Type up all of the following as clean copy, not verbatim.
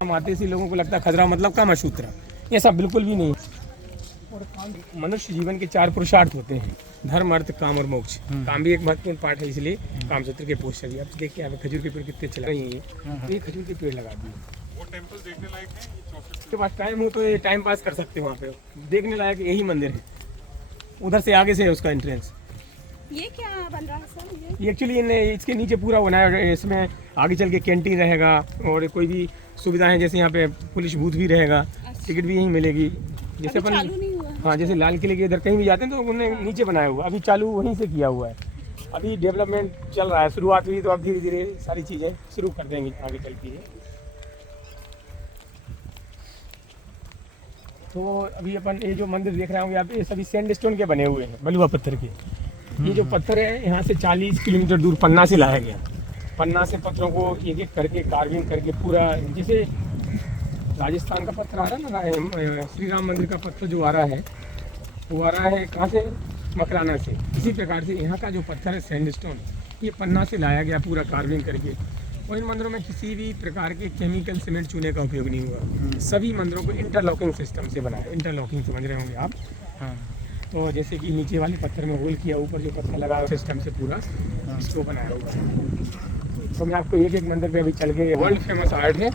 हम आते से लोगों को लगता है खजरा मतलब कामसूत्र, ऐसा बिल्कुल भी नहीं। और मनुष्य जीवन के 4 पुरुषार्थ होते हैं, धर्म, अर्थ, काम और मोक्ष। काम भी एक महत्वपूर्ण पार्ट है, इसलिए कामसूत्र के पोस्ट चलिए। आप देखिए यहाँ पे खजूर के पेड़ कितने चला रही हैं, ये खजूर के पेड़ लगा दिए। वो टेंपल देखने लायक है? आपके पास टाइम हो तो ये टाइम पास कर सकते हो, वहाँ पे देखने लायक यही मंदिर है। उधर से आगे से है उसका एंट्रेंस। ये क्या बन रहा है सर? ये एक्चुअली इसके नीचे पूरा बनाया है, इसमें आगे चल के कैंटीन रहेगा और कोई भी सुविधाएं, जैसे यहाँ पे पुलिस बूथ भी रहेगा, टिकट भी यहीं मिलेगी। जैसे अपन हाँ, जैसे लाल किले के इधर कहीं भी जाते हैं तो उन्होंने नीचे बनाया हुआ, अभी चालू वहीं से किया हुआ है। अभी डेवलपमेंट चल रहा है, शुरुआत हुई तो अब धीरे धीरे सारी चीज़ें शुरू कर देंगे आगे चल के। तो अभी अपन ये जो मंदिर देख रहे होंगे आप, ये सभी सैंडस्टोन के बने हुए हैं, बलुआ पत्थर के। ये जो पत्थर है यहाँ से 40 किलोमीटर दूर पन्ना से लाया गया। पन्ना से पत्थरों को एक एक करके कार्विंग करके पूरा, जैसे राजस्थान का पत्थर आ रहा है ना, श्री राम मंदिर का पत्थर जो आ रहा है वो आ रहा है कहाँ से, मकराना से। इसी प्रकार से यहाँ का जो पत्थर है सैंडस्टोन, ये पन्ना से लाया गया पूरा कार्विंग करके। और इन मंदिरों में किसी भी प्रकार के केमिकल सीमेंट चूने का उपयोग नहीं हुआ। सभी मंदिरों को इंटरलॉकिंग सिस्टम से बनाया। इंटरलॉकिंग समझ रहे होंगे आप? हाँ। तो जैसे कि नीचे वाले पत्थर में होल किया, ऊपर जो पत्थर लगा सिस्टम से पूरा इसको बनाया हुआ है। तो मैं आपको एक एक मंदिर पे अभी चल के, वर्ल्ड फेमस आर्ट है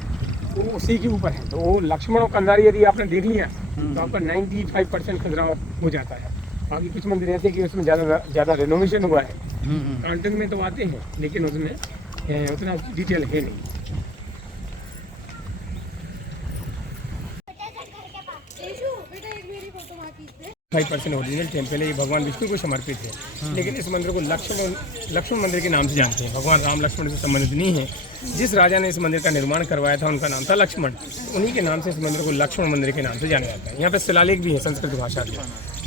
वो उसी के ऊपर है। तो वो लक्ष्मण और कंधारी यदि आपने देख लिया तो आपका 95% खजुराहो हो जाता है। बाकी कुछ मंदिर ऐसे कि उसमें ज़्यादा रेनोवेशन हुआ है, कंटेंट में तो आते हैं लेकिन उसमें उतना डिटेल है नहीं। 5% ओरिजिनल टेम्पल है, ये भगवान विष्णु को समर्पित है। लेकिन इस मंदिर को लक्ष्मण मंदिर के नाम से जानते हैं। भगवान राम लक्ष्मण से संबंधित नहीं है। जिस राजा ने इस मंदिर का निर्माण करवाया था उनका नाम था लक्ष्मण, उन्हीं के नाम से इस मंदिर को लक्ष्मण मंदिर के नाम से जाना जाता है। यहाँ पे शिलालेख भी है संस्कृत भाषा के,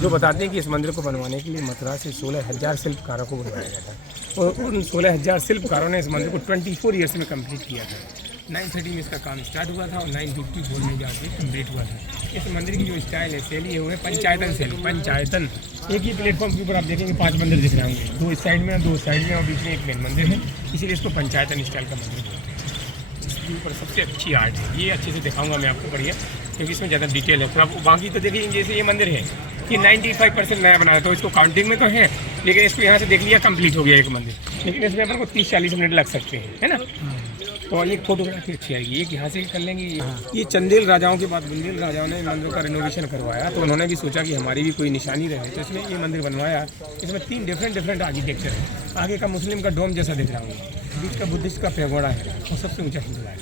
जो बताते हैं कि इस मंदिर को बनवाने के लिए मथुरा से 16,000 शिल्पकारों को बुलवाया गया था। और उन 16,000 शिल्पकारों ने इस मंदिर को 24 ईयर्स में कंप्लीट किया था। 930 में इसका काम स्टार्ट हुआ था और 954 में जाके कंप्लीट हुआ था। इस मंदिर की जो स्टाइल है, शैली है, वो है पंचायतन शैली। पंचायतन, एक ही प्लेटफॉर्म के ऊपर आप देखेंगे 5 मंदिर दिख रहे होंगे, 2 इस साइड में, 2 साइड में और बीच में एक मेन मंदिर है, इसीलिए इसको पंचायतन स्टाइल का मंदिर है। इसके ऊपर सबसे अच्छी आर्ट है, ये अच्छे से दिखाऊंगा मैं आपको बढ़िया, क्योंकि इसमें ज़्यादा डिटेल है। थोड़ा बाकी तो देखिए, जैसे ये मंदिर है कि 95% नया बनाया, तो इसको काउंटिंग में तो है, लेकिन इसको यहाँ से देख लिया कंप्लीट हो गया एक मंदिर, लेकिन इसमें अपन को 30-40 मिनट लग सकते हैं, है ना। तो एक फोटोग्राफी अच्छी आएगी, एक यहाँ से कर लेंगे। ये चंदेल राजाओं के बाद बुंदेल राजाओं ने मंदिर का रिनोवेशन करवाया, तो उन्होंने भी सोचा कि हमारी भी कोई निशानी रहे, तो इसमें ये मंदिर बनवाया। इसमें 3 डिफरेंट आर्किटेक्चर है। आगे का मुस्लिम का डोम जैसा दिख रहा हूँ, बीच का बुद्धिस्ट का पैगोड़ा है और सबसे ऊँचा हिंदू है।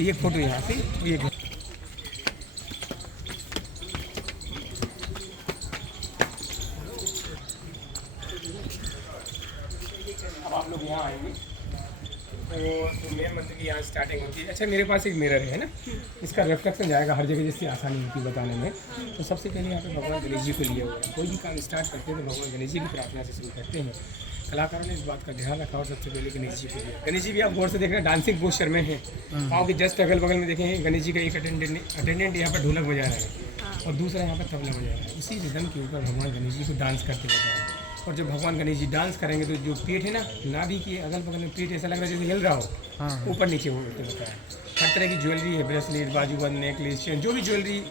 एक फोटो यहाँ से, ये अब आप लोग यहाँ आएंगे तो मेन मंदिर की यहाँ स्टार्टिंग होती है। अच्छा, मेरे पास एक मिरर है ना, इसका रिफ्लेक्शन जाएगा हर जगह, जिससे आसानी होती है बताने में। तो सबसे पहले यहाँ पे भगवान गणेश जी को लिया हुआ है। कोई भी काम स्टार्ट करते हैं तो भगवान गणेश जी की प्रार्थना से शुरू करते हैं। कलाकारों ने इस बात का ध्यान रखा और सबसे पहले गणेश जी को लिया। गणेश जी भी आप गौर से देख रहे हैं, डांसिंग पोस्चर में है। पाँव के जस्ट अगल बगल में देखेंगे गणेश जी का एक अटेंडेंट यहाँ पर ढोलक बजा रहा है और दूसरा यहाँ पर तबला बजा रहा है। इसी रिदम के ऊपर भगवान गणेश जी को डांस करते बताया। और जब भगवान गणेश जी डांस करेंगे तो जो पेट है ना, नाभि के अगल बगल में पेट ऐसा लग रहा है जैसे हिल रहा हो, ऊपर नीचे होते बताया। हर तरह की ज्वेलरी है, ब्रेसलेट, बाजूबंद, नेकलेस, चेन, जो भी ज्वेलरी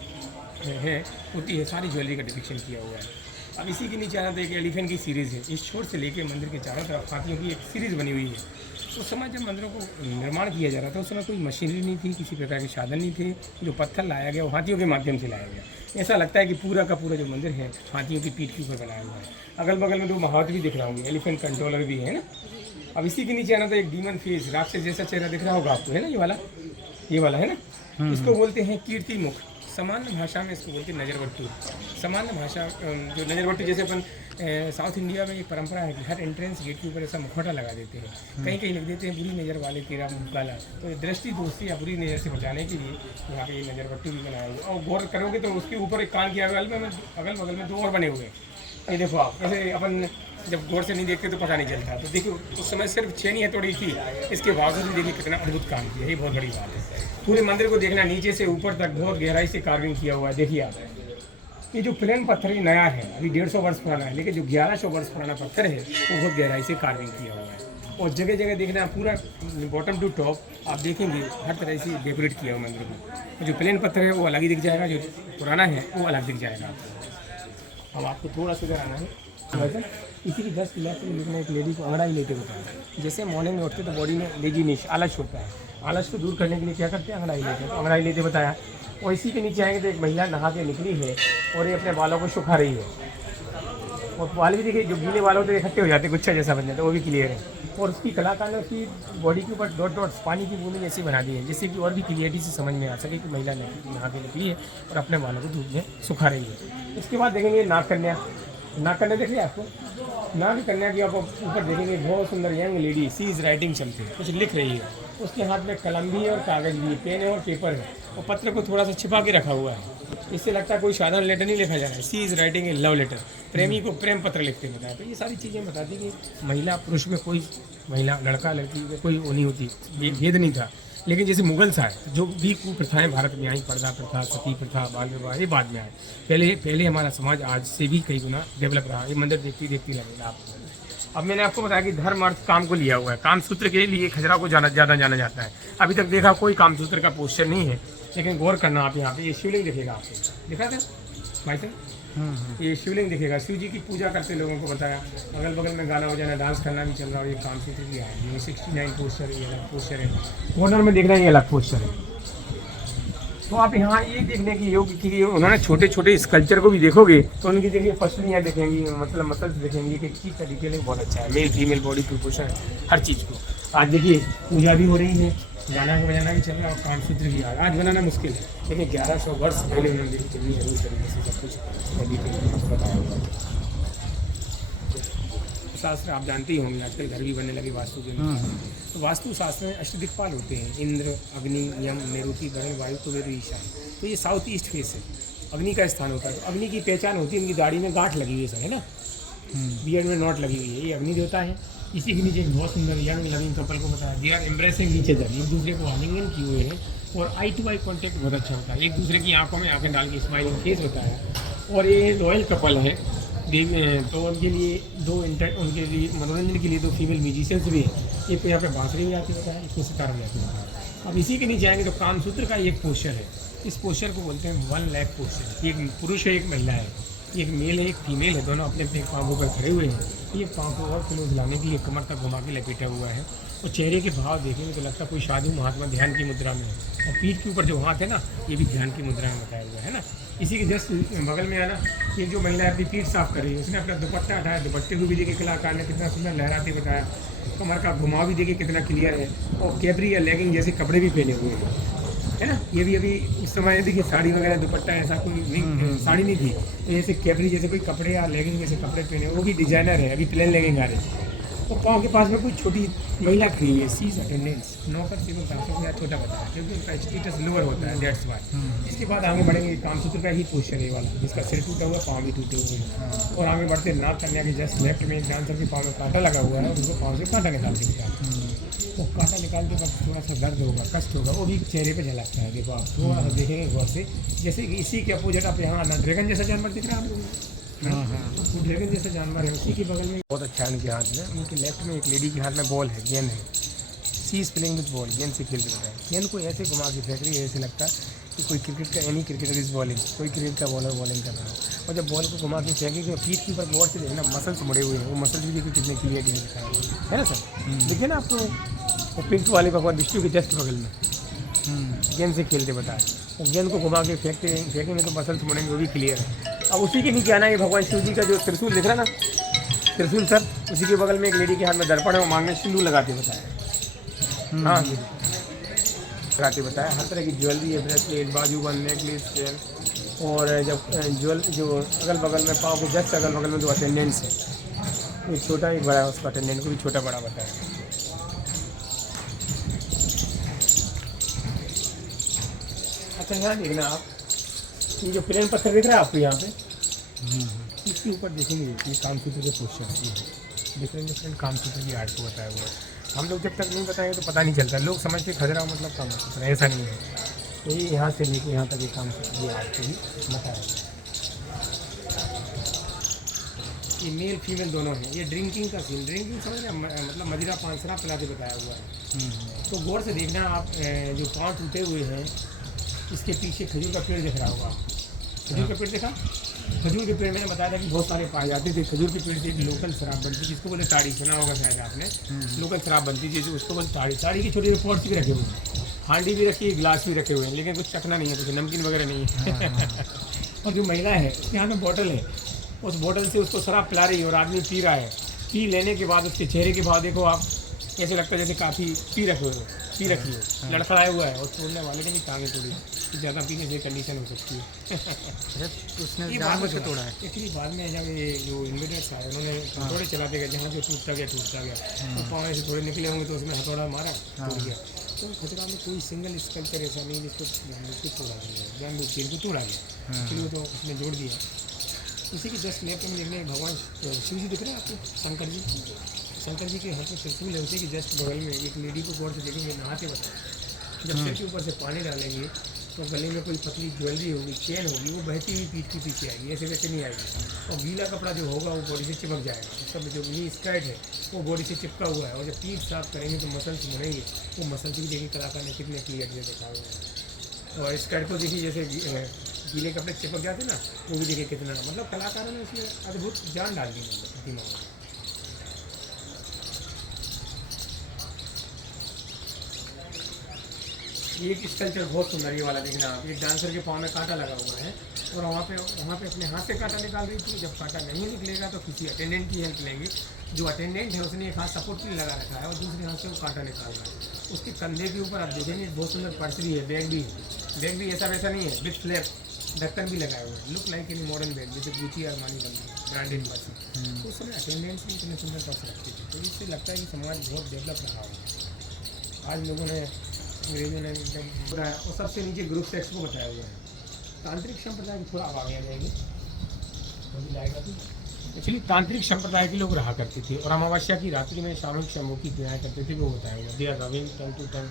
है होती है, सारी ज्वेलरी का डिपिक्शन किया हुआ है। अब इसी के नीचे आना तो एक एलिफेंट की सीरीज़ है। इस छोर से लेके मंदिर के चारों तरफ हाथियों की एक सीरीज़ बनी हुई है। उस समय जब मंदिरों को निर्माण किया जा रहा था, उस समय कोई मशीनरी नहीं थी, किसी प्रकार के साधन नहीं थे। जो पत्थर लाया गया वो हाथियों के माध्यम से लाया गया। ऐसा लगता है कि पूरा का पूरा जो मंदिर है हाथियों की पीठ के ऊपर बनाया हुआ है। अगल बगल में 2 महावत भी दिख रहा होंगे, एलिफेंट कंट्रोलर भी है ना। अब इसी के नीचे आना तो एक डीमन फेस, राक्षस जैसा चेहरा दिख रहा होगा आपको, है ना, ये वाला है ना। इसको बोलते हैं कीर्ति मुख। सामान्य भाषा में इसको बोलते हैं नजरबट्टू। सामान्य भाषा जो नजरबट्टू, जैसे अपन साउथ इंडिया में एक परंपरा है कि हर एंट्रेंस गेट के ऊपर ऐसा मुखौटा लगा देते हैं। कहीं कहीं लिख देते हैं बुरी नज़र वाले तेरा मुँह काला। तो दृष्टि दोस्ती या बुरी नज़र से बचाने के लिए यहाँ पे ये नजरबट्टू भी बनाया हुआ। और गौर करोगे तो उसके ऊपर एक कान के अगल बगल में 2 और बने हुए हैं। ये देखो आप, ऐसे अपन जब गौर से नहीं देखते तो पता नहीं चलता। तो देखो उस समय सिर्फ 6 नहीं हथौड़ी थी, इसके बावजूद भी देखिए कितना अद्भुत काम किया। ये बहुत बड़ी बात है। पूरे मंदिर को देखना नीचे से ऊपर तक बहुत गहराई से कार्विंग किया हुआ है। देखिए आप, ये जो प्लेन पत्थर ये नया है, अभी 150 वर्ष पुराना है, लेकिन जो 1100 वर्ष पुराना पत्थर है वो बहुत गहराई से कार्विंग किया हुआ है। और जगह जगह देखना पूरा बॉटम टू टॉप आप देखेंगे हर तरह से डेकोरेट किया हुआ मंदिर को। जो प्लेन पत्थर है वो अलग ही दिख जाएगा, जो पुराना है वो अलग दिख जाएगा आपको। अब आपको थोड़ा सा इधर आना है, इसी की 10 लेफ्ट में लिखना एक लेडी को अंगड़ाई लेते होता है। जैसे मॉर्निंग में उठते तो बॉडी में लेजीनेस आलस होता है, आलस को दूर करने के लिए क्या करते हैं, अंगड़ाई लेते हैं। तो अंगड़ाई लेते बताया। और इसी के नीचे आएंगे तो एक महिला नहा के निकली है और ये अपने बालों को सुखा रही है। और बाल भी देखिए जो गीले बाल होते इकट्ठे हो जाते गुच्छा जैसा बन जाता है, वो भी क्लियर है। और उसकी कलाकार ने उसकी बॉडी के ऊपर डॉट डॉट्स पानी की बूंदें जैसी बना दी है, जिससे कि और भी क्लियरिटी से समझ में आ सके कि महिला नहा के निकली है और अपने बालों को धूप में सुखा रही है। उसके बाद देखेंगे नाग कन्या। नाग कन्या देख लिया आपको, नाग कन्या की आप ऊपर देखेंगे बहुत सुंदर young lady, she is writing something, कुछ लिख रही है। उसके हाथ में कलम भी है और कागज़ भी है, पेन है और पेपर है, और पत्र को थोड़ा सा छिपा के रखा हुआ है। इससे लगता है कोई साधारण लेटर नहीं लिखा जा रहा है। She is writing a love letter, प्रेमी को प्रेम पत्र लिखते बताया। तो ये सारी चीज़ें बताती कि महिला पुरुष में कोई, महिला लड़का लड़की में कोई वो नहीं होती, ये भेद नहीं था। लेकिन जैसे मुगल था, जो भी कुप्रथाएं भारत में आई, पर्दा प्रथा, सती प्रथा, बाल विवाह, ये बाद में आए। पहले हमारा समाज आज से भी कई गुना डेवलप रहा। ये मंदिर देखती देखती लगेगा आपको। अब मैंने आपको बताया कि धर्म अर्थ काम को लिया हुआ है। कामसूत्र के लिए खजरा को ज़्यादा जाना जाता है। अभी तक देखा कोई कामसूत्र का पोस्टर नहीं है, लेकिन गौर करना आप यहाँ पे ये शिवलिंग दिखेगा आपको, दिखा था भाई साहब, ये शिवलिंग दिखेगा। शिव जी की पूजा करते लोगों को बताया। अगल बगल में गाना हो जाना, डांस करना भी चल रहा हो। ये कामसूत्र की है, ये 69 पोस्टर है, ये अलग पोस्टर है। कॉर्नर में देखना ये अलग पोस्टर है। तो आप यहाँ ये देखने की योग कि उन्होंने छोटे छोटे स्कल्पचर को भी देखोगे तो उनकी देखिए पसलियाँ देखेंगी, मतलब मसल्स देखेंगी कि चीज़ का डिटेलिंग बहुत अच्छा है। मेल फीमेल बॉडी प्रोपोर्शन हर चीज़ को। आज देखिए पूजा भी हो रही है, गाना का बजाना भी चल रहा है, और कामसूत्र भी आज बनाना मुश्किल है, लेकिन 1100 वर्ष पहले उन्होंने देखी चलनी है। उस तरीके से सब कुछ डिटेल बताया हुआ है। शास्त्र आप जानते ही होंगे, आजकल घर भी बनने लगे वास्तु के लिए। तो वास्तु शास्त्र में अष्टदिक्पाल होते हैं, इंद्र, अग्नि, यम, निरुति, वरुण, वायु, कुबेर, ईशान। तो ये साउथ ईस्ट फेस है, अग्नि का स्थान होता है। तो अग्नि की पहचान होती है, उनकी दाढ़ी में गांठ लगी हुई है ना, बियर्ड में नॉट लगी हुई है, ये अग्नि देवता है। इसी के नीचे एक बहुत सुंदर यंग लविंग कपल को बताया, they are embracing each other, एक दूसरे को आलिंगन किए हुए हैं। और आई टू आई कॉन्टेक्ट बहुत अच्छा होता है, एक दूसरे की आंखों में आंखें डाल के स्माइलिंग फेस होता है। और ये रॉयल कपल है, तो उनके लिए उनके लिए मनोरंजन के लिए 2 फीमेल म्यूजिशियंस भी हैं। एक यहाँ पे बांसुरी भी आती होता है, इसमें सितार भी आती होता है। अब इसी के नीचे आएंगे तो कामसूत्र का एक पोस्चर है। इस पोस्चर को बोलते हैं 1 लाख पोस्चर। एक पुरुष है, एक महिला है, एक मेल है, एक फीमेल है, दोनों अपने अपने पाँवों पर खड़े हुए हैं। ये पाँव को और क्लोज लाने के लिए कमर तक घुमा के लपेटा हुआ है। और चेहरे के भाव देखेंगे तो लगता है कोई साधु महात्मा ध्यान की मुद्रा में है। और पीठ के ऊपर जो हाथ है ना, ये भी ध्यान की मुद्रा में बताया हुआ है ना। इसी के जस्ट बगल में आना, ये जो महिला अपनी पीठ साफ कर रही है, उसने अपना दुपट्टा हटाया, दुपट्टे को भी देखिए कलाकार ने कितना सुंदर लहराते बताया। कमर का घुमाव भी देखिए कितना क्लियर है। और कैपरी या लेगिंग जैसे कपड़े भी पहने हुए हैं, है ना। ये भी अभी उस समय देखिए साड़ी वगैरह दुपट्टा ऐसा कोई साड़ी नहीं थी, तो जैसे कैपरी जैसे कोई कपड़े या लेगिंग जैसे कपड़े पहने, वो भी डिजाइनर है। अभी प्लेन लेगिंग आ रही है। तो पाँव के पास में कोई छोटी महिला खड़ी है, सीज अटेंडेंस, नौकर सेवक दासों को छोटा बताया, क्योंकि उनका स्टेटस लोअर होता है, दैट्स वाई। इसके बाद आगे बढ़ेंगे, कामसूत्र का ही पोस्चर है वाला, जिसका सिर टूटा हुआ, पाँव भी टूटे हुए हैं। और आगे बढ़ते नाग कन्या के जस्ट लेफ्ट में एक डांसर के पाँव में कांटा लगा हुआ है, और उसको पाँव से कांटा निकाल के निकालते हैं। तो कांटा निकालते वक्त थोड़ा सा दर्द होगा, कष्ट होगा, वो भी चेहरे पे झलकता है। देखो आप थोड़ा सा देखेंगे गौर से, जैसे कि इसी के अपोजिट आप यहाँ आना, ड्रैगन जैसा जानवर दिख रहा है आप लोगों को। तो ड्रैगन जैसा जानवर है, उसी के बगल में बहुत अच्छा है उनके हाथ में। उनके लेफ्ट में एक लेडी के हाथ में बॉल है, गेंद है। She is playing with ball, गेंद से खेलते रहता है। गेंद को ऐसे घुमा के फेंक रही है, ऐसे लगता है कि कोई क्रिकेट का, एनी क्रिकेटर इज बॉलिंग, कोई क्रिकेट का बॉलर बॉलिंग कर रहा है। और जब बॉल को घुमा के फेंकेंगे तो पीठ के ऊपर गौर से देखना, मसल्स मुड़े हुए हैं, वो मसल्स भी देखिए कितने क्लियर है ना सर। देखिए ना आपको वो पिंक वाले भगवान विष्णु के जस्ट बगल में गेंद से खेलते बताए। वो गेंद को घुमा के फेंकेंगे तो मसल्स मुड़ेंगे, वो भी क्लियर है। अब उसी के नीचे आना, ये भगवान शिव जी का जो त्रिशूल दिख रहा है ना, त्रिशूल सर, उसी के बगल में एक लेडी के हाथ में दर्पण है, वो मांग में सिंदूर लगाते बताया। हाँ लगाते बताया। हर तरह की ज्वेलरी है, ब्रेसलेट, बाजूबंद, नेकलेस, चेन। और जब जो अगल बगल में पाँव के जस्ट अगल बगल में 2 अटेंडेंट्स है, एक छोटा एक बड़ा, उसका अटेंडेंट को भी छोटा बड़ा बताया। अच्छा यहाँ देखना आप, ये जो प्लेन पत्थर दिख रहा है आपको यहाँ पे, इसके ऊपर देखेंगे ये कामसूत्र के पोस्चर, डिफरेंट कामसूत्र की आर्ट को बताया हुआ है। हम लोग जब तक नहीं बताएंगे तो पता नहीं चलता, लोग समझते खजरा मतलब कामसूत्र, ऐसा नहीं है। तो ये यहाँ से लेके यहाँ तक ये कामसूत्र की आर्ट को ही बताया। ये मेल फीमेल दोनों हैं। ये ड्रिंकिंग का सीन, ड्रिंकिंग समझ रहे हैं, मतलब मदिरा पान शराब पिला के बताया हुआ है। तो गौर से देखना आप, जो पाँव टूटे हुए हैं इसके पीछे खजूर का पेड़ दिख रहा होगा। खजूर का पेड़ देखा? खजूर के पेड़ मैंने बताया था कि बहुत सारे पाए जाते थे। खजूर के पेड़ से एक लोकल शराब बनती थी जिसको बोले ताड़ी, सुना होगा शायद आपने। लोकल शराब बनती थी जो उसको बोले ताड़ी। ताड़ी की छोटे छोटे पॉट्स भी रखे हुए हैं, हांडी भी रखी है, गिलास भी रखे हुए हैं, लेकिन कुछ चखना नहीं है, कुछ नमकीन वगैरह नहीं है। और जो महिला है उसके हाथ में बोतल है, उस बोतल से उसको शराब पिला रही है और आदमी पी रहा है। पी लेने के बाद उसके चेहरे के भाव देखो आप, ऐसे लगता है जैसे काफ़ी पी रखी हो, लड़खड़ाया हुआ है। और तोड़ने वाले के भी टांगे तोड़ी, ज़्यादा पीने से कंडीशन हो सकती है। उसने ये जानबूझ बाद के में तोड़ा है। एक्चुअली बाद में जब ये जो इन्वेटर्स आए उन्होंने थोड़े चलाते गए, जहाँ जो टूटता गया तो पाँव से थोड़े निकले होंगे तो उसमें हथौड़ा मारा, टूट गया। तो खतरा में कोई सिंगल स्कल्पचर ऐसा नहीं जिसको तोड़ा गया, जानबूझ के इनको तोड़ा गया, इसलिए तो उसने जोड़ दिया। उसी के जस्ट लेफ्ट में देखने भगवान शिव जी दिख रहे हैं आपको, शंकर जी के हाथ में त्रिशूल है। उसी के जस्ट बगल में एक लेडी को गौर से देखेंगे नहाते बताए, जब सिर के ऊपर से पानी डालेंगे तो गले में कोई पतली ज्वेलरी होगी, चेन होगी, वो बहती हुई पीठ के पीछे आएगी, ऐसे वैसे नहीं आएगी। और गीला कपड़ा जो होगा वो बॉडी से चिपक जाएगा। सब जो नी स्कर्ट है वो बॉडी से चिपका हुआ है। और जब पीठ साफ करेंगे तो मसल्स मुड़ेंगे, वो मसल्स भी देखिए कलाकार ने कितने क्लियर से दिखा हुआ है। और स्कर्ट को देखिए जैसे गीले कपड़े चिपक जाते ना, वो भी देखिए कितना, मतलब कलाकारों ने उसमें अद्भुत जान डाल दी प्रतिमा में। एक स्कल्पचर बहुत सुंदर ये वाला देखना आप, एक डांसर के पाँव में कांटा लगा हुआ है और वहाँ पे अपने हाथ से कांटा निकाल रही थी। जब कांटा नहीं निकलेगा तो किसी अटेंडेंट की हेल्प लेंगे। जो अटेंडेंट है उसने एक हाथ सपोर्ट के लिए लगा रखा है और दूसरे हाथ से वो कांटा निकाल रहा है। उसके कंधे के ऊपर आप देखेंगे बहुत सुंदर पर्स भी है, बैग भी ऐसा वैसा नहीं है, विथ फ्लैप, ढक्कन भी लगाए हुए हैं, look like any modern bag, जैसे गुची और मानी बंदी ब्रांडेड पर्स। तो उस समय अटेंडेंट्स भी इतने सुंदर पर्स रखते थे। तो इससे लगता है कि समाज बहुत डेवलप रहा है। आज लोगों ने, अंग्रेजों ने एकदम बताया। और सबसे नीचे ग्रुप सेक्स को बताया हुआ है। तांत्रिक संप्रदाय की थोड़ा आगे आ जाएंगे, एक्चुअली तांत्रिक संप्रदाय के लोग रहा करते थे और अमावस्या की रात्रि में सामूहिक समूह की क्रियाएँ करते थे, वो बताया हुआ। They are raving ton to ton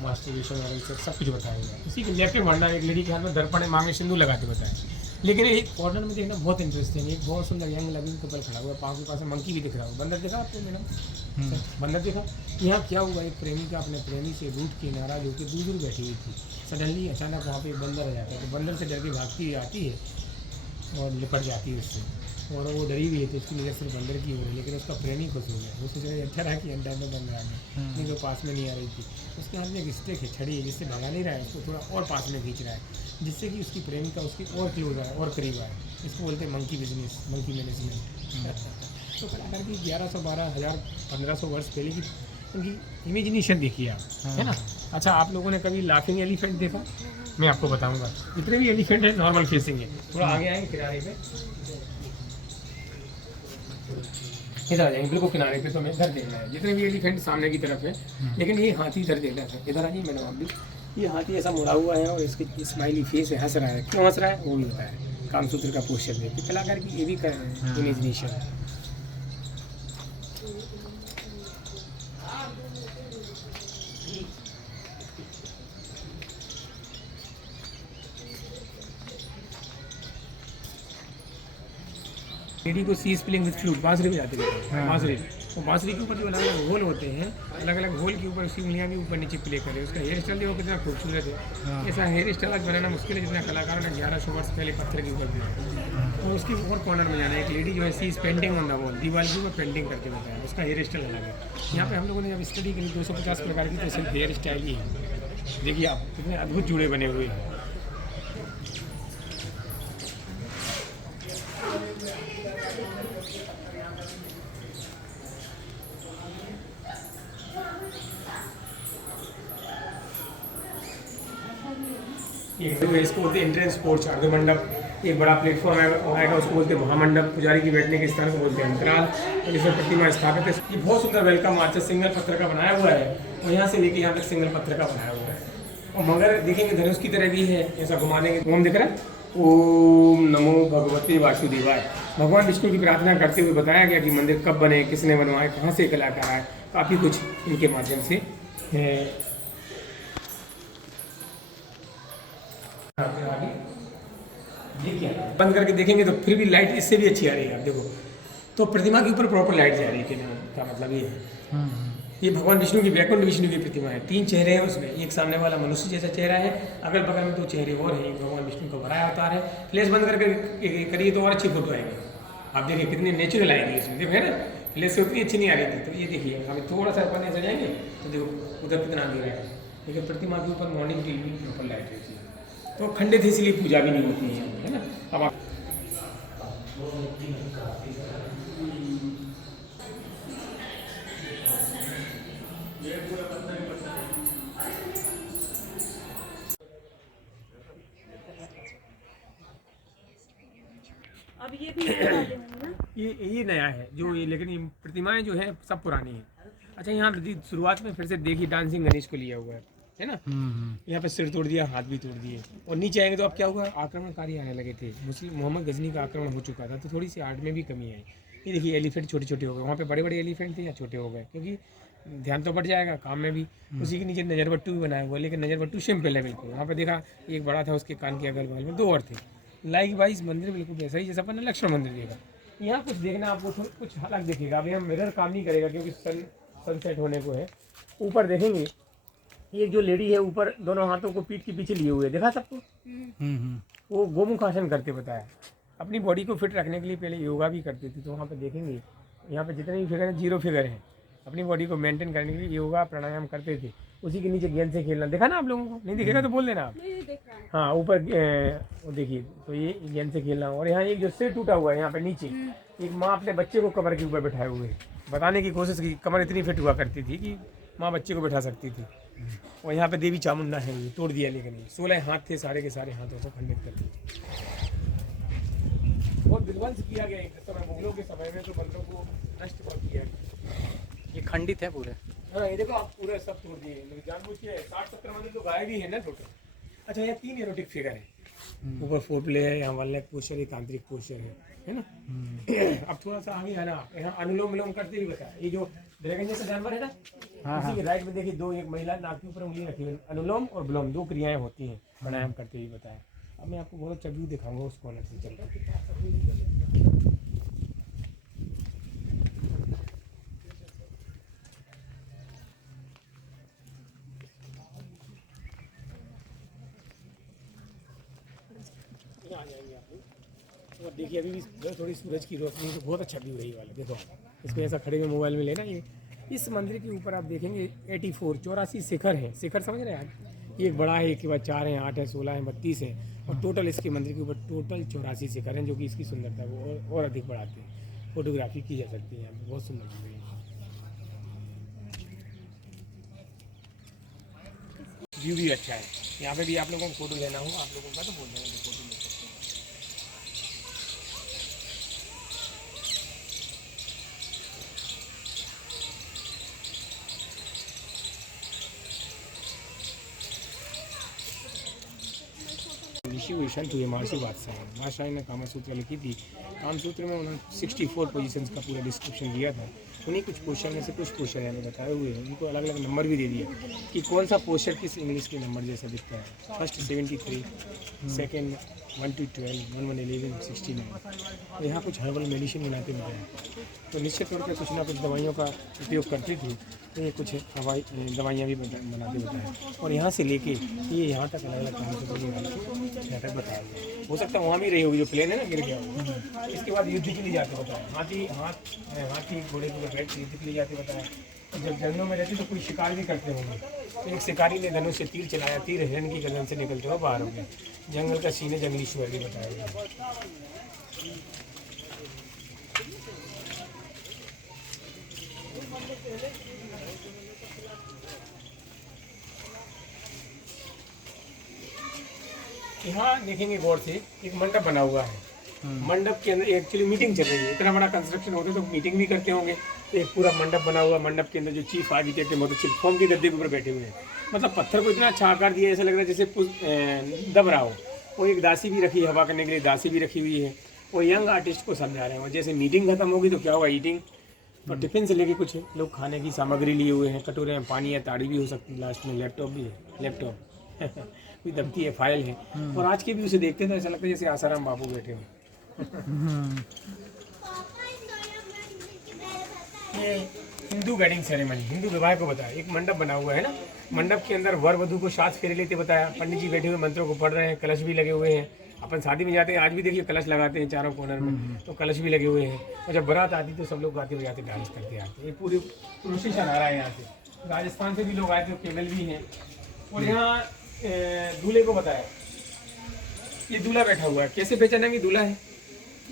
masturbation वगैरह सब कुछ बताया हुआ है। इसी के लेफ्ट में भंडार, एक लेडी के हाथ में दर्पण मांग में सिंदूर लगाते बताया। लेकिन एक कॉर्नर में देखना बहुत इंटरेस्टिंग है, एक बहुत सुंदर यंग लविंग कपल खड़ा हुआ, पाँव के पास मंकी भी दिख रहा हो। बंदर देखा आपको मैडम? बंदर देखा? यहाँ क्या हुआ, एक प्रेमिका अपने प्रेमी से रूठ के नाराज होकर दूर बैठी हुई थी। सडनली अचानक वहाँ पे एक बंदर आ जाता है, तो बंदर से डर के भागती आती है और लिपट जाती है उससे, और वो डरी हुई है तो उसकी नज़र सिर्फ बंदर की हो रही है। लेकिन उसका प्रेमी खुश हो गया, वो सोच रहा अच्छा रहा कि अंडा में बंदर आ गया, नहीं तो पास में नहीं आ रही थी। उसके हाथ में एक स्टिक है, छड़ी है, जिससे भगा नहीं रहा है, उसको थोड़ा और पास में खींच रहा है, जिससे कि उसकी प्रेमिका उसकी और क्लोज आए और करीब आए। इसको बोलते हैं मंकी बिजनेस, मंकी मैनेजमेंट। तो कलाकार की 1100, 12,000, 1500 वर्ष पहले की उनकी इमेजिनेशन देखिए आप, है ना। अच्छा, आप लोगों ने कभी लाफिंग एलिफेंट देखा? मैं आपको बताऊंगा। जितने भी एलिफेंट है नॉर्मल फेसिंग है, थोड़ा आगे आएंगे किनारे पे, इधर आ जाएंगे बिल्कुल किनारे पे, तो हमें इधर देखना है। जितने भी एलिफेंट सामने की तरफ है, लेकिन ये हाथी इधर देखना है। इधर आइए मैडम आप भी। ये हाथी ऐसा मुड़ा हुआ है और इसकी स्माइली फेस है, हंस रहा है। क्यों हंस रहा है वो भी बताया है। कामसूत्र का पोस्टर देखिए, कलाकार की ये भी इमेजिनेशन है। लेडी को सी स्प्लिंग विद फ्लूट, बांसुरी बजाते हैं बांसुरी। तो बांसुरी के ऊपर जो अलग अलग होल होते हैं, अलग अलग होल के ऊपर उसकी उंगलियां भी ऊपर नीचे प्ले करें। उसका हेयर स्टाइल देखो कितना खूबसूरत है। ऐसा हेयर स्टाइल आज बनाना मुश्किल है जितना कलाकारों ने 1100 वर्ष पहले पत्थर के ऊपर बनाया। और उसकी और कॉर्नर में जाना है, एक लेडी जो है she is painting on the wall, दीवार के ऊपर पेंटिंग करके बताया। उसका हेयर स्टाइल अलग है। यहाँ पे हम लोगों ने जब स्टडी करी 250 प्रकार की, तो सिर्फ हेयर स्टाइल ही है। देखिए आप कितने अद्भुत जुड़े बने हुए हैं। इसको बोलते हैं एंट्रेंस पोर्च, अर्ध मंडप। एक बड़ा प्लेटफॉर्म आएगा, उसको बोलते हैं महामंडप। पुजारी की बैठने के स्थान को बोलते हैं अंतराल। और जिसमें प्रतिमा स्थापित है। ये बहुत सुंदर वेलकम आर्च सिंगल पत्थर का बनाया हुआ है, और यहाँ से लेके यहाँ तक सिंगल पत्थर का बनाया हुआ है। और मगर देखेंगे धनुष की तरह भी है, ऐसा घुमा देंगे। ओम दिख रहा है, ओम नमो भगवते वासुदेवाय। भगवान विष्णु की प्रार्थना करते हुए बताया गया कि मंदिर कब बने, किसने बनवाए, कहाँ से कलाकार आए, काफ़ी कुछ इनके माध्यम से है। आगे ये क्या बंद करके देखेंगे तो फिर भी लाइट इससे भी अच्छी आ रही है, आप देखो। तो प्रतिमा के ऊपर प्रॉपर लाइट जा रही है, कहने का मतलब ये है। ये भगवान विष्णु की, वैकुंठ विष्णु की प्रतिमा है। 3 चेहरे हैं उसमें, एक सामने वाला मनुष्य जैसा चेहरा है, अगल बगल में 2 चेहरे और हैं, एक भगवान विष्णु का वराह अवतार है। फ्लैश बंद करके करिए तो और अच्छी फोटो आएगी। आप देखिए कितनी नेचुरल आएगी इसमें, देखो है ना, फ्लैश से उतनी अच्छी नहीं आ रही थी। तो ये देखिए हमें थोड़ा सा ऊपर ऐसा जाएंगे तो देखो उधर कितना अंधेरा है, लेकिन प्रतिमा के ऊपर morning T V proper light रहती है। तो खंडित इसलिए पूजा भी नहीं होती है ना। अब आप अब ये भी नए वाले होंगे ना? ये नया है जो ये, लेकिन ये प्रतिमाएं जो है सब पुरानी है। अच्छा, यहाँ शुरुआत में फिर से देखिए डांसिंग गणेश को लिया हुआ है ना। यहाँ पे सिर तोड़ दिया, हाथ भी तोड़ दिए। और नीचे आएंगे तो अब क्या हुआ, आक्रमणकारी आने लगे थे। मुस्लिम मोहम्मद गजनी का आक्रमण हो चुका था, तो थोड़ी सी आर्ट में भी कमी आई। ये देखिए एलिफेंट छोटे छोटे हो गए, वहाँ पे बड़े बड़े एलिफेंट थे या छोटे हो गए, क्योंकि ध्यान तो बढ़ जाएगा काम में भी। उसी के नीचे नजरबट्टू भी बनाया हुआ, लेकिन नजरबट्टू सिंपल है बिल्कुल। वहाँ पे देखा एक बड़ा था, उसके कान के अगल बगल में 2 और थे। लाइक वाइज मंदिर बिल्कुल वैसा ही जैसा अपना लक्ष्मण मंदिर देखा। यहाँ कुछ देखना आपको कुछ अलग दिखेगा। अभी हम मिरर काम नहीं करेगा क्योंकि सनसेट होने को है। ऊपर देखेंगे एक जो लेडी है ऊपर दोनों हाथों को पीठ के पीछे लिए हुए, देखा सबको? वो गोमुख आसन करते बताया। अपनी बॉडी को फिट रखने के लिए पहले योगा भी करती थी। तो वहाँ पे देखेंगे यहाँ पे जितने भी फिगर हैं 0 फिगर हैं। अपनी बॉडी को मेंटेन करने के लिए योगा प्राणायाम करते थे। उसी के नीचे गेंद से खेलना देखा ना आप लोगों को? नहीं दिखेगा तो बोल देना आप। नहीं देखा है। हाँ ऊपर वो देखिए, तो ये गेंद से खेलना। और यहाँ एक जो सिर टूटा हुआ है यहाँ पे नीचे, एक माँ अपने बच्चे को कमर के ऊपर बैठाए हुए बताने की कोशिश की। कमर इतनी फिट हुआ करती थी कि माँ बच्चे को बैठा सकती थी। और यहाँ पे देवी चामुंडा है, ये तोड़ दिया, लेकिन ये 16 हाथ थे, सारे के सारे हाथों को खंडित कर दिए। बहुत विध्वंस किया गया एक समय, मुगलों के समय में तो मंदिरों को नष्ट कर दिया गया। ये खंडित है पूरे। हाँ ये देखो आप पूरे सब तोड़ दिए, लेकिन जानबूझ के 60-70 मंदिर तो गायब ही है ना टोटल। अच्छा, यहाँ 3 एरोटिक फिगर है। ऊपर 4 प्ले है, यहाँ 1 लेग पोस्चर, एक आंतरिक पोस्चर है ना। अब थोड़ा सा आगे है ना, यहाँ अनुलोम विलोम करते ही बताया। ये जो ड्रैगन जैसा जानवर है ना, उसी के राइट में देखिए 2, एक महिला नाक के ऊपर उंगली रखी हुई। अनुलोम और विलोम 2 क्रियाएं होती हैं प्राणायाम करते ही बताया। अब मैं आपको बहुत अच्छा व्यू दिखाऊंगा उस कॉर्नर से चल कर। आ जाएंगे आप लोग। और देखिए अभी भी थोड़ी सूरज की रोशनी तो बहुत अच्छा व्यू रही वाला। देखो इसको ऐसा खड़े में मोबाइल में लेना। ये इस मंदिर के ऊपर आप देखेंगे 84 शिखर हैं। शिखर समझ रहे हैं आप? एक बड़ा है, एक के बाद 4 हैं, 8 है, 16 है, 32 है। और टोटल इसके मंदिर के ऊपर टोटल 84 शिखर हैं, जो कि इसकी सुंदरता को और अधिक बढ़ाते हैं। फोटोग्राफी की जा सकती है यहाँ पे, बहुत सुंदर लग रही है। व्यू भी अच्छा है। यहाँ पे भी आप लोगों को फोटो लेना हो आप लोगों का तो बोल देंगे तो फोटो ले सकते हैं। ऋषि विशंत हुए महर्षि बादशाह हैं। बादशाह ने कामसूत्र लिखी थी। कामसूत्र में उन्होंने 64 पोजीशंस का पूरा डिस्क्रिप्शन दिया था। उन्हीं कुछ पोस्चर में से कुछ पोस्चर हमें बताए हुए हैं। उनको अलग अलग नंबर भी दे दिया कि कौन सा पोस्चर किस इंग्लिश के नंबर जैसा दिखता है। First 73, second 1 to 12, 1 1 11 69। यहाँ कुछ हर्बल मेडिसिन बनाते बताया। तो निश्चित तौर पर कुछ ना कुछ दवाइयों का उपयोग करती थी। तो ये कुछ दवाइयाँ भी बनाते बताया। और यहाँ से लेके ये यहाँ तक अलग अलग काम से बताया गया। हो सकता है वहाँ भी रही होगी जो प्लेन है ना, गिर गया हो। इसके बाद युद्ध के लिए जाते बताया। हाथी घोड़े के ऊपर बैठ युद्ध के लिए जाते बताया। जब जंगलों में रहते तो कोई शिकार भी करते होंगे। तो एक शिकारी ने धनुष से तीर चलाया, तीर हिरण की गर्दन से निकलते हुए बाहर हो गया। जंगल का सीने जंगली ईश्वर भी बताया गया। यहाँ देखेंगे गौर से, एक मंडप बना हुआ है। मंडप के अंदर एक्चुअली मीटिंग चल रही है। इतना बड़ा कंस्ट्रक्शन होते तो मीटिंग भी करते होंगे। तो एक पूरा मंडप बना हुआ, मंडप के अंदर जो चीफ आर्किटेक्ट है बहुत अच्छे फॉर्म के गद्दे के ऊपर बैठे हुए हैं। मतलब पत्थर को इतना अच्छा आकार दिया, ऐसा लग रहा है जैसे दब रहा हो। और एक दासी भी रखी है, हवा करने के लिए दासी भी रखी हुई है। और यंग आर्टिस्ट को समझा रहे हैं। जैसे मीटिंग खत्म होगी तो क्या होगा, ईटिंग। और टिफिन से लेके कुछ लोग खाने की सामग्री लिए हुए हैं। कटोरे में पानी या ताड़ी भी हो सकती है। लास्ट में लैपटॉप भी है, लैपटॉप कोई दफ्ती है, फाइल है। और आज के भी उसे देखते हैं तो ऐसा लगता है जैसे आसाराम बाबू बैठे हुए। ये हिंदू वेडिंग सेरेमनी, हिंदू विवाह को बताया। एक मंडप बना हुआ है ना, मंडप के अंदर वर वधू को साथ फेरे लेते बताया। पंडित जी बैठे हुए मंत्रों को पढ़ रहे हैं, कलश भी लगे हुए हैं। अपन शादी में जाते हैं, आज भी देखिए कलश लगाते हैं चारों कॉर्नर में, तो कलश भी लगे हुए हैं। और जब बारात आती तो सब लोग गाते बजाते डांस करते आते हैं। ये पूरी प्रोसेशन आ रहा है यहाँ से। राजस्थान से भी लोग आए थे, केवल भी हैं। और यहाँ दूल्हे को बताया, ये दूल्हा बैठा हुआ है। कैसे पहचाना कि दूल्हा है?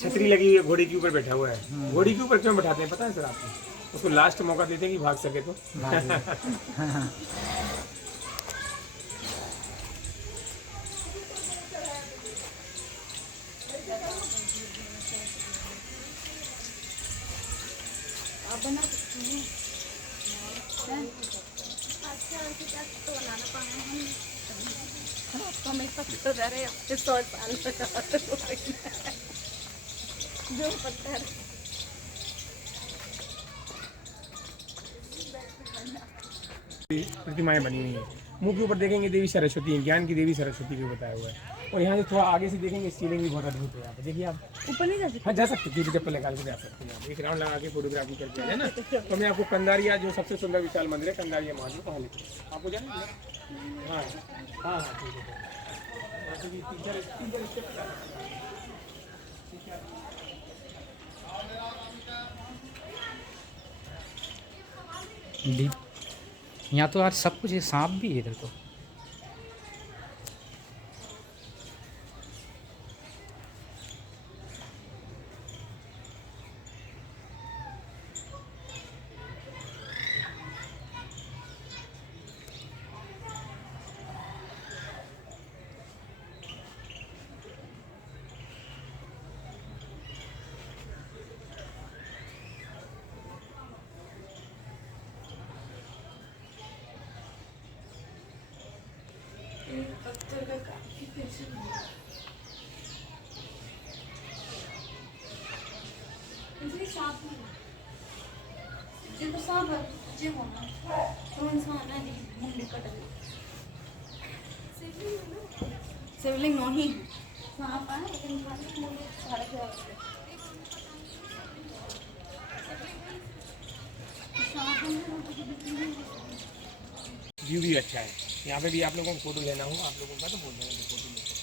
छतरी लगी हुई है, घोड़े के ऊपर बैठा हुआ है। घोड़ी के ऊपर क्यों बैठाते हैं पता है सर आपको? उसको लास्ट मौका देते हैं कि भाग सके तो। आप बना सकते हैं। अच्छा तो बनाना पाए हम तो हमें पत्थर दे रहे हैं 100 साल जो पत्थर प्रतिमाएं बनी हुई हैं। मुंह के ऊपर देखेंगे देवी सरस्वती है, ज्ञान की देवी सरस्वती को बताया हुआ है। और यहाँ से थोड़ा आगे से देखेंगे सीलिंग भी बहुत अद्भुत है। यहाँ पे देखिए आप ऊपर नहीं जा सकते। हाँ जा सकते हैं, चप्पल निकाल के जा सकते हैं। आप एक राउंड लगा के फोटोग्राफी करके है ना। तो मैं आपको कंदारिया जो सबसे सुंदर विशाल मंदिर है, कंदारिया महादेव कहाँ लेते हैं आपको जाना है? हाँ हाँ हाँ ठीक है। यहाँ से भी तीन चार स्टेप बता रहे हैं। यहाँ तो यार सब कुछ है, सांप भी है इधर तो। जिनको सांप है जे होना तो इंसान है नहीं मुंडी कट गई शिवलिंग नहीं सांप है लेकिन खाली मुंडी सारे के व्यू भी अच्छा है। यहाँ पे भी आप लोगों को फोटो लेना हो आप लोगों का तो बोल देना, तो फोटो ले सकते हैं।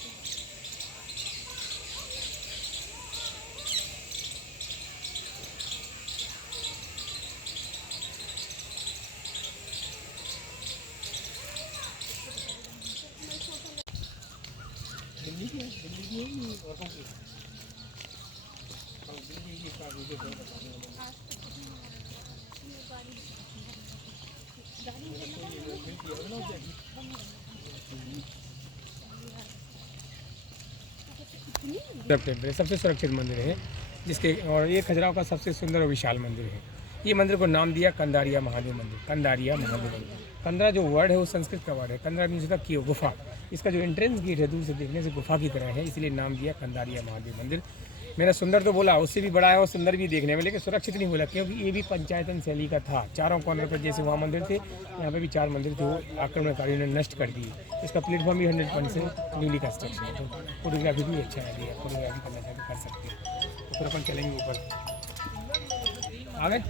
दिल्ली की है कि औरतों की? हाँ, दिल्ली की का वीडियो थोड़ा बता देना। सबसे सुरक्षित मंदिर है जिसके, और ये खजुराहो का सबसे सुंदर और विशाल मंदिर है। ये मंदिर को नाम दिया कंदारिया महादेव मंदिर। कंदारिया महादेव मंदिर, कंदरा जो वर्ड है वो संस्कृत का वर्ड है। कंदरा मीन्स होता है गुफा। इसका जो एंट्रेंस गेट है दूर से देखने से गुफा की तरह है, इसलिए नाम दिया कंदारिया महादेव मंदिर। मैंने सुंदर तो बोला, उससे भी बड़ा है और सुंदर भी देखने में, लेकिन सुरक्षित नहीं बोला क्योंकि ये भी पंचायतन शैली का था। चारों कॉर्नर पर जैसे वहाँ मंदिर थे, यहाँ पे भी 4 मंदिर थे, वो आक्रमणकारियों ने नष्ट कर दिए। इसका प्लेटफॉर्म भी 100% न्यूली कंस्ट्रक्शन है। तो फोटोग्राफी भी अच्छा है, फोटोग्राफी करना चाहे तो कर सकते हैं। तो फिर अपन चलेंगे ऊपर। आ गए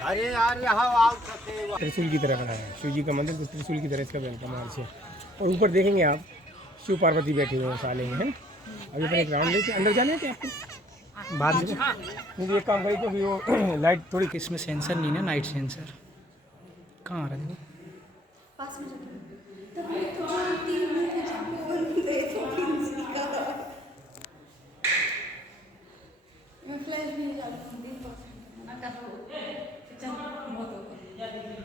अरे यार यहाँ आओ त्रिशूल की तरह बनाया है शिव जी का मंदिर, तो त्रिशूल की तरह इसका वेलकम है से। और ऊपर देखेंगे आप शिव पार्वती बैठे हुए हैं साले में, है। अभी अपन एक राउंड लेके अंदर जाने हैं आपको बाद में। मुझे एक काम करिए क्योंकि वो लाइट थोड़ी इसमें सेंसर नहीं ना, नाइट सेंसर कहाँ आ रहा है? पास में